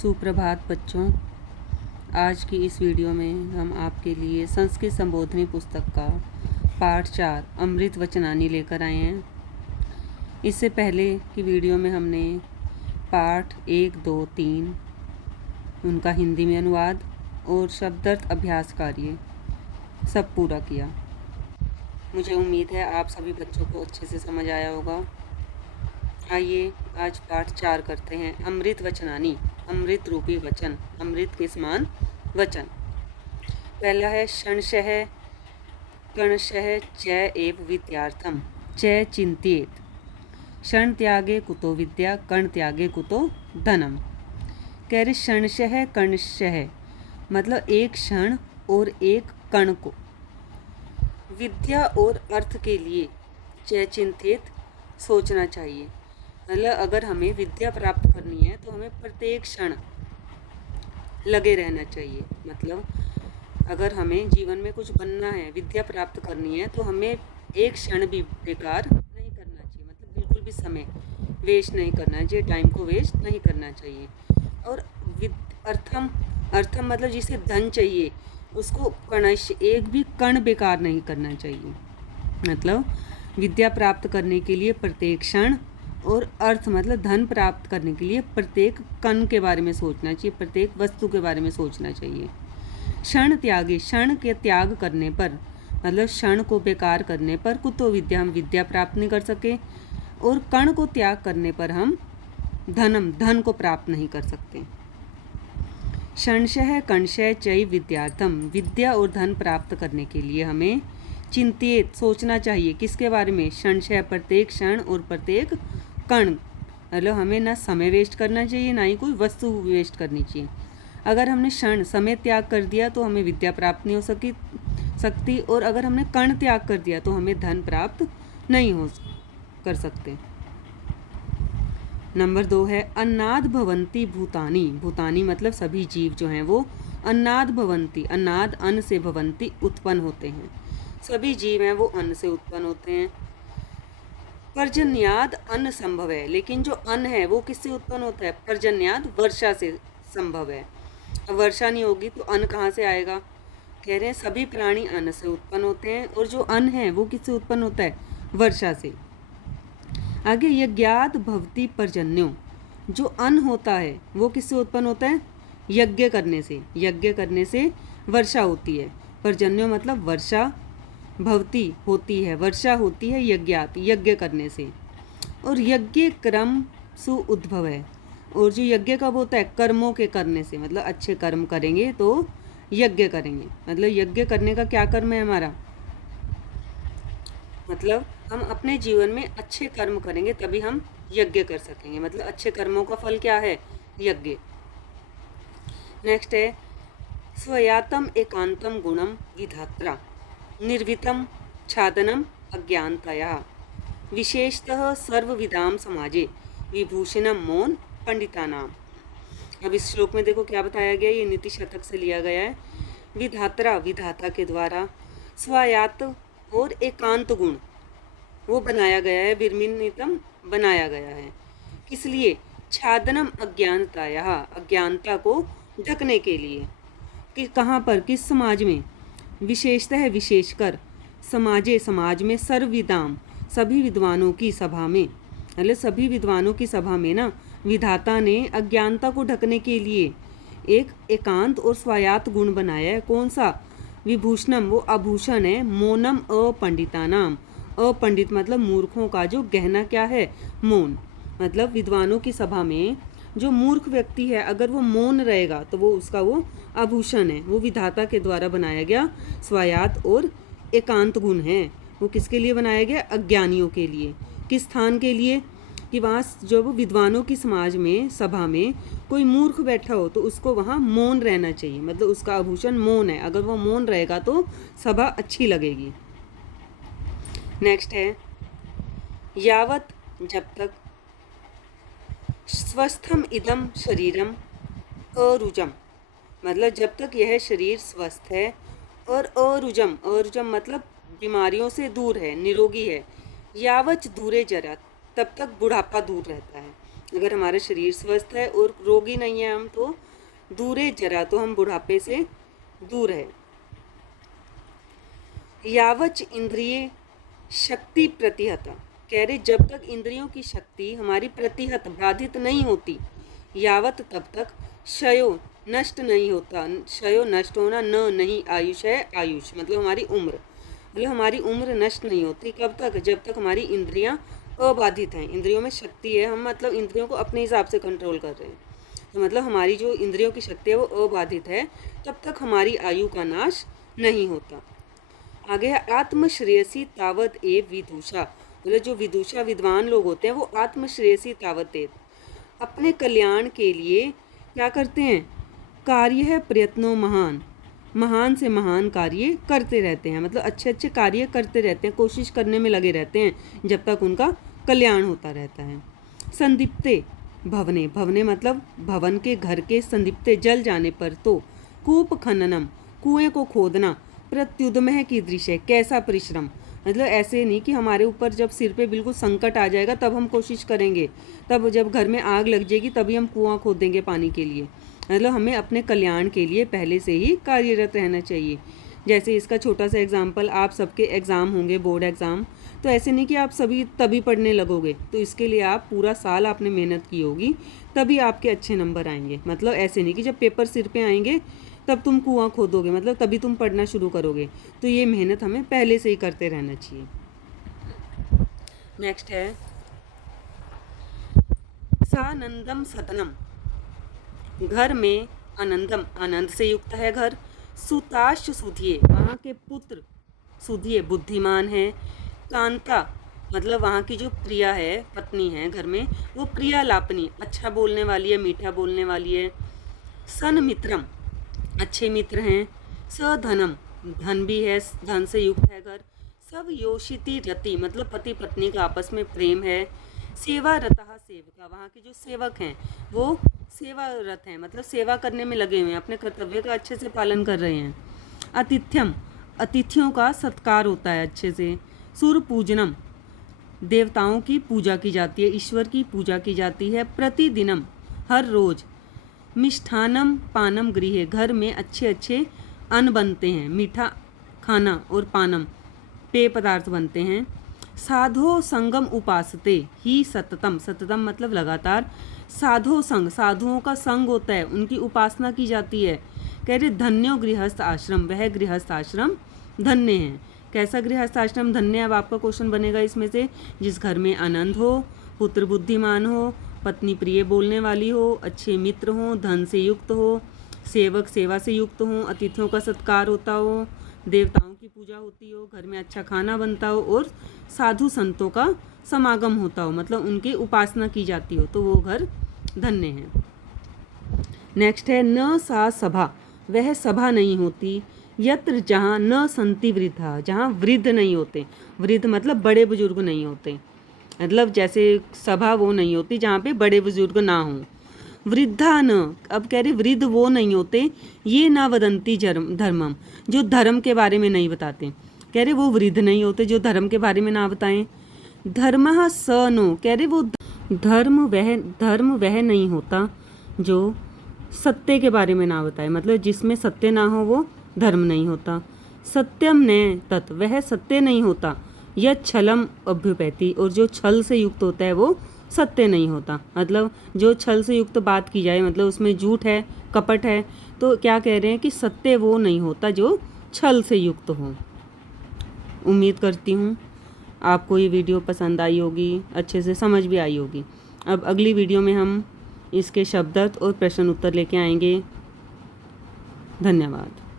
सुप्रभात बच्चों। आज की इस वीडियो में हम आपके लिए संस्कृत संबोधनी पुस्तक का पाठ 4 अमृत वचनानी लेकर आए हैं। इससे पहले की वीडियो में हमने पाठ 1, 2, 3 उनका हिंदी में अनुवाद और शब्दार्थ अभ्यास कार्य सब पूरा किया। मुझे उम्मीद है आप सभी बच्चों को अच्छे से समझ आया होगा। आइए आज पाठ 4 करते हैं। अमृत वचनानी, अमृत रूपी वचन, अमृत के समान वचन। पहला है क्षणशः कणशः च एव विद्यार्थम च चिंत्येत। क्षण त्यागे कुतो विद्या, कण त्यागे कुतो धनम। कह रहे क्षणशः कणशः मतलब एक क्षण और एक कण को विद्या और अर्थ के लिए च चिंतित सोचना चाहिए। मतलब अगर हमें विद्या प्राप्त करनी है तो हमें प्रत्येक क्षण लगे रहना चाहिए। मतलब अगर हमें जीवन में कुछ बनना है, विद्या प्राप्त करनी है, तो हमें एक क्षण भी बेकार नहीं करना चाहिए। मतलब बिल्कुल भी समय वेस्ट नहीं करना चाहिए, टाइम को वेस्ट नहीं करना चाहिए। और अर्थम मतलब जिसे धन चाहिए उसको कणश एक भी कण बेकार नहीं करना चाहिए। मतलब विद्या प्राप्त करने के लिए प्रत्येक क्षण और अर्थ मतलब धन प्राप्त करने के लिए प्रत्येक कण के बारे में सोचना चाहिए, प्रत्येक वस्तु के बारे में सोचना चाहिए। क्षण त्यागे, क्षण के त्याग करने पर मतलब क्षण को बेकार करने पर कुतो विद्या, हम विद्या प्राप्त नहीं कर सके, और कण को त्याग करने पर हम धन को प्राप्त नहीं कर सकते। क्षणशः कणशः चैव विद्यार्थम, विद्या और धन प्राप्त करने के लिए हमें चिंतित सोचना चाहिए। किसके बारे में? क्षणशः प्रत्येक क्षण और प्रत्येक कण। मतलब हमें ना समय वेस्ट करना चाहिए, ना ही कोई वस्तु वेस्ट करनी चाहिए। अगर हमने क्षण समय त्याग कर दिया तो हमें विद्या प्राप्त नहीं हो सकती, और अगर हमने कण त्याग कर दिया तो हमें धन प्राप्त नहीं कर सकते। नंबर 2 है अन्नाद भवंती भूतानी। भूतानी मतलब सभी जीव जो हैं वो अन्नाद भवंती, अन्नाद अन्न से भवंती उत्पन्न होते हैं। सभी जीव हैं वो अन्न से उत्पन्न होते हैं। पर्जन्याद अन्न संभव है, लेकिन जो अन्न है वो किससे उत्पन्न होता है? पर्जन्याद वर्षा से संभव है। अब वर्षा नहीं होगी तो अन्न कहाँ से आएगा? कह रहे हैं सभी प्राणी अन्न से उत्पन्न होते हैं, और जो अन्न है वो किससे उत्पन्न होता है? वर्षा से। आगे यज्ञाद भवती पर्जन्यो, जो अन्न होता है वो किससे उत्पन्न होता है? यज्ञ करने से। यज्ञ करने से वर्षा होती है। पर्जन्यो मतलब वर्षा, भवती होती है, वर्षा होती है यज्ञात, यज्ञ करने से। और यज्ञ क्रम सु उद्भव है, और जो यज्ञ कब होता है? कर्मों के करने से। मतलब अच्छे कर्म करेंगे तो यज्ञ करेंगे। मतलब यज्ञ करने का क्या कर्म है हमारा? मतलब हम अपने जीवन में अच्छे कर्म करेंगे तभी हम यज्ञ कर सकेंगे। मतलब अच्छे कर्मों का फल क्या है? यज्ञ। नेक्स्ट है स्वयातम एकांतम गुणम विधात्रा निर्वितम छादनम अज्ञानतया विशेषतः सर्वविदाम समाजे विभूषणम मौन पंडितानाम। अब इस श्लोक में देखो क्या बताया गया, ये नीति शतक से लिया गया है। विधात्रा विधाता के द्वारा, स्वायत्त और एकांत गुण वो बनाया गया है, विर्मिनितम बनाया गया है। किस लिए? छादनम अज्ञानताया, अज्ञानता को ढकने के लिए। कि कहाँ पर? किस समाज में? विशेषतः विशेषकर, समाजे समाज में, सर्वविदाम सभी विद्वानों की सभा में। मतलब सभी विद्वानों की सभा में ना विधाता ने अज्ञानता को ढकने के लिए एक एकांत और स्वायत्त गुण बनाया है। कौन सा? विभूषणम वो आभूषण है, मौनम अपंडितानाम, अपंडित मतलब मूर्खों का जो गहना क्या है? मौन। मतलब विद्वानों की सभा में जो मूर्ख व्यक्ति है अगर वो मौन रहेगा तो वो उसका वो आभूषण है। वो विधाता के द्वारा बनाया गया स्वायत्त और एकांत गुण है। वो किसके लिए बनाया गया? अज्ञानियों के लिए। किस स्थान के लिए? कि वहाँ जब विद्वानों की समाज में, सभा में कोई मूर्ख बैठा हो तो उसको वहाँ मौन रहना चाहिए। मतलब उसका आभूषण मौन है, अगर वो मौन रहेगा तो सभा अच्छी लगेगी। नेक्स्ट है यावत, जब तक, स्वस्थम इदम शरीरम अरुजम, मतलब जब तक यह शरीर स्वस्थ है, और अरुजम, अरुजम मतलब बीमारियों से दूर है, निरोगी है। यावच दूरे जरा, तब तक बुढ़ापा दूर रहता है। अगर हमारा शरीर स्वस्थ है और रोगी नहीं है हम, तो दूरे जरा, तो हम बुढ़ापे से दूर है। यावच इंद्रिय शक्ति प्रतिहत, कह रहे जब तक इंद्रियों की शक्ति हमारी प्रतिहत बाधित नहीं होती, यावत तब तक क्षयो नष्ट नहीं होता। क्षयो नष्ट होना, न नहीं आयुष है, आयुष मतलब हमारी उम्र, मतलब हमारी उम्र नष्ट नहीं होती। कब तक? जब तक हमारी इंद्रियां अबाधित हैं, इंद्रियों में शक्ति है, हम मतलब इंद्रियों को अपने हिसाब से कंट्रोल कर रहे हैं, तो मतलब हमारी जो इंद्रियों की शक्ति है वो अबाधित है, तब तक हमारी आयु का नाश नहीं होता। आगे है आत्मश्रेयसी तावत एव विदुषा, मतलब जो विदुषा विद्वान लोग होते हैं वो आत्मश्रेयसी तावत एव, अपने कल्याण के लिए क्या करते हैं? कार्य है प्रयत्नो महान, महान से महान कार्य करते रहते हैं, मतलब अच्छे अच्छे कार्य करते रहते हैं, कोशिश करने में लगे रहते हैं जब तक उनका कल्याण होता रहता है। संदीप्ते भवने, भवने मतलब भवन के, घर के, संदीप्ते जल जाने पर, तो कूप खननम, कुएं को खोदना, प्रत्युदमह की दृश्य, कैसा परिश्रम, मतलब ऐसे नहीं कि हमारे ऊपर जब सिर पे बिल्कुल संकट आ जाएगा तब हम कोशिश करेंगे, तब जब घर में आग लग जाएगी तभी हम कुआं खोदेंगे पानी के लिए, मतलब हमें अपने कल्याण के लिए पहले से ही कार्यरत रहना चाहिए। जैसे इसका छोटा सा एग्जाम्पल, आप सबके एग्ज़ाम होंगे, बोर्ड एग्ज़ाम, तो ऐसे नहीं कि आप सभी तभी पढ़ने लगोगे, तो इसके लिए आप पूरा साल आपने मेहनत की होगी, तभी आपके अच्छे नंबर आएंगे। मतलब ऐसे नहीं कि जब पेपर सिर पे आएंगे तब तुम कुआं खोदोगे, मतलब तभी तुम पढ़ना शुरू करोगे, तो ये मेहनत हमें पहले से ही करते रहना चाहिए। नेक्स्ट है सानंदम सतनम, घर में आनंदम, आनंद से युक्त है घर। सुताश सुधिये, वहाँ के पुत्र सुधिये बुद्धिमान है। कांता मतलब वहाँ की जो प्रिया है, पत्नी है घर में, वो प्रिया लापनी, अच्छा बोलने वाली है, मीठा बोलने वाली है। सन मित्रम, अच्छे मित्र हैं। सधनम, धन भी है, धन से युक्त है घर। सब योषिति रति मतलब पति पत्नी का आपस में प्रेम है। सेवा रतः सेवका, वहाँ के जो सेवक हैं वो सेवारत हैं, मतलब सेवा करने में लगे हुए हैं, अपने कर्तव्य का अच्छे से पालन कर रहे हैं। अतिथ्यम, अतिथियों का सत्कार होता है अच्छे से। सूर्य पूजनम, देवताओं की पूजा की जाती है, ईश्वर की पूजा की जाती है। प्रतिदिनम, हर रोज। मिष्ठानम पानम गृहे, घर में अच्छे अच्छे अन्न बनते हैं, मीठा खाना और पानम पेय पदार्थ बनते हैं। साधो संगम उपासते ही सततम, सततम मतलब लगातार। साधो संग, साधुओं का संग होता है, उनकी उपासना की जाती है। कह रहे धन्यो गृहस्थ आश्रम, वह गृहस्थ आश्रम धन्य है। कैसा गृहस्थ आश्रम धन्य है? अब आपका क्वेश्चन बनेगा इसमें से, जिस घर में आनंद हो, पुत्र बुद्धिमान हो, पत्नी प्रिय बोलने वाली हो, अच्छे मित्र हो, धन से युक्त हो, सेवक सेवा से युक्त हो, अतिथियों का सत्कार होता हो, देवताओं की पूजा होती हो, घर में अच्छा खाना बनता हो और साधु संतों का समागम होता हो, मतलब उनकी उपासना की जाती हो, तो वो घर धन्य है। नेक्स्ट है न सा सभा, वह सभा नहीं होती। यत्र, जहाँ, न संति वृद्धा, जहाँ वृद्ध नहीं होते, वृद्ध मतलब बड़े बुजुर्ग नहीं होते, मतलब जैसे सभा वो नहीं होती जहाँ पे बड़े बुजुर्ग ना हों। वृद्धा न, अब कह रहे वृद्ध वो नहीं होते, ये ना वदंती धर्मम, जो धर्म के बारे में नहीं बताते, कह रहे वो वृद्ध नहीं होते जो धर्म के बारे में ना बताएं। धर्मः स नो, कह रहे वो धर्म वह नहीं होता जो सत्य के बारे में ना बताए, मतलब जिसमें सत्य ना हो वो धर्म नहीं होता। सत्यम ने तत्, वह सत्य नहीं होता। यह छलम अभ्युपैति, और जो छल से युक्त होता है वो सत्य नहीं होता, मतलब जो छल से युक्त बात की जाए, मतलब उसमें झूठ है, कपट है, तो क्या कह रहे हैं कि सत्य वो नहीं होता जो छल से युक्त हो। उम्मीद करती हूँ आपको ये वीडियो पसंद आई होगी, अच्छे से समझ भी आई होगी। अब अगली वीडियो में हम इसके शब्दार्थ और प्रश्न उत्तर लेके आएंगे। धन्यवाद।